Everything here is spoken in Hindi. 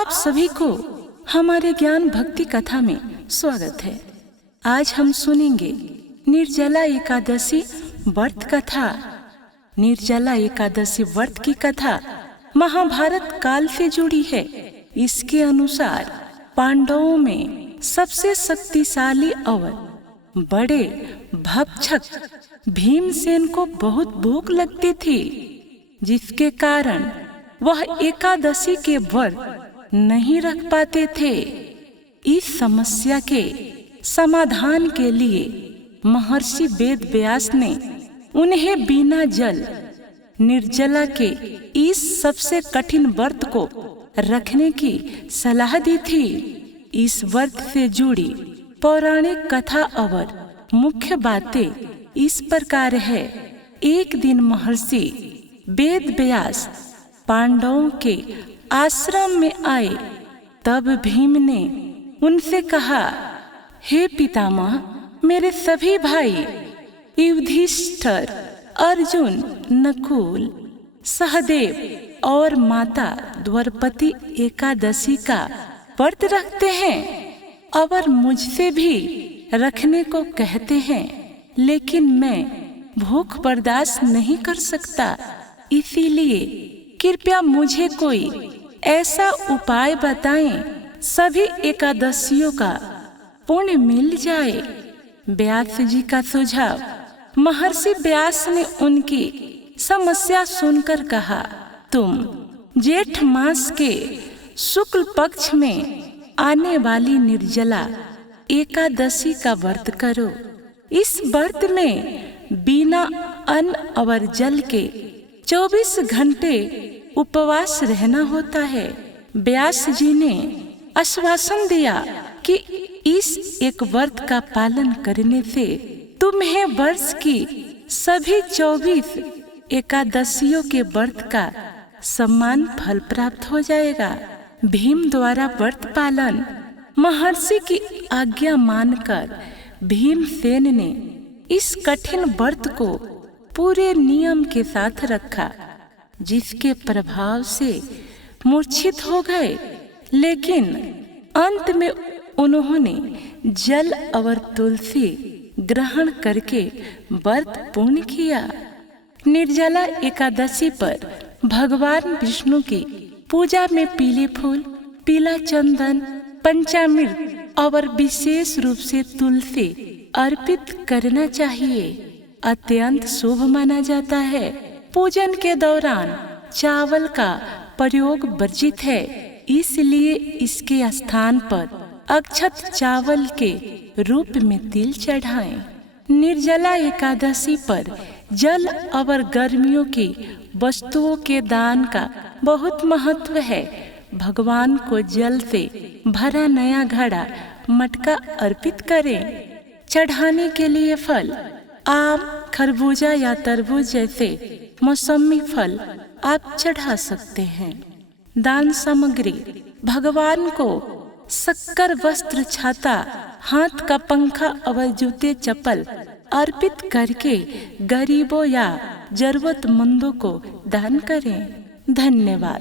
आप सभी को हमारे ज्ञान भक्ति कथा में स्वागत है। आज हम सुनेंगे निर्जला एकादशी व्रत कथा। निर्जला एकादशी व्रत की कथा महाभारत काल से जुड़ी है। इसके अनुसार पांडवों में सबसे शक्तिशाली और बड़े भक्षक भीमसेन को बहुत भूख लगती थी, जिसके कारण वह एकादशी के व्रत नहीं रख पाते थे। इस समस्या के समाधान के लिए महर्षि वेद व्यास ने उन्हें बिना जल निर्जला के इस सबसे कठिन व्रत को रखने की सलाह दी थी। इस व्रत से जुड़ी पौराणिक कथा और मुख्य बातें इस प्रकार है। एक दिन महर्षि वेद व्यास पांडवों के आश्रम में आए, तब भीम ने उनसे कहा, हे पितामह, मेरे सभी भाई युधिष्ठिर, अर्जुन, नकुल, सहदेव और माता द्रौपदी एकादशी का व्रत रखते हैं और मुझसे भी रखने को कहते हैं, लेकिन मैं भूख बर्दाश्त नहीं कर सकता। इसीलिए कृपया मुझे कोई ऐसा उपाय बताएं सभी एकादशियों का पुण्य मिल जाए। व्यास जी का सुझाव। महर्षि व्यास ने उनकी समस्या सुनकर कहा, तुम जेठ मास के शुक्ल पक्ष में आने वाली निर्जला एकादशी का व्रत करो। इस व्रत में बिना अन्न और जल के 24 घंटे उपवास रहना होता है। व्यास जी ने आश्वासन दिया कि इस एक व्रत का पालन करने से तुम्हें वर्ष की सभी 24 एकादशियों के व्रत का समान फल प्राप्त हो जाएगा। भीम द्वारा व्रत पालन। महर्षि की आज्ञा मानकर भीमसेन ने इस कठिन व्रत को पूरे नियम के साथ रखा, जिसके प्रभाव से मूर्छित हो गए, लेकिन अंत में उन्होंने जल और तुलसी ग्रहण करके व्रत पूर्ण किया। निर्जला एकादशी पर भगवान विष्णु की पूजा में पीले फूल, पीला चंदन, पंचामृत और विशेष रूप से तुलसी अर्पित करना चाहिए। अत्यंत शुभ माना जाता है। पूजन के दौरान चावल का प्रयोग वर्जित है, इसलिए इसके स्थान पर अक्षत चावल के रूप में तिल चढ़ाएं। निर्जला एकादशी पर जल और गर्मियों की वस्तुओं के दान का बहुत महत्व है। भगवान को जल से भरा नया घड़ा मटका अर्पित करें। चढ़ाने के लिए फल आम, खरबूजा या तरबूज जैसे मौसमी फल आप चढ़ा सकते हैं। दान सामग्री। भगवान को शक्कर, वस्त्र, छाता, हाथ का पंखा और जूते चप्पल अर्पित करके गरीबों या जरूरतमंदों को दान करें। धन्यवाद।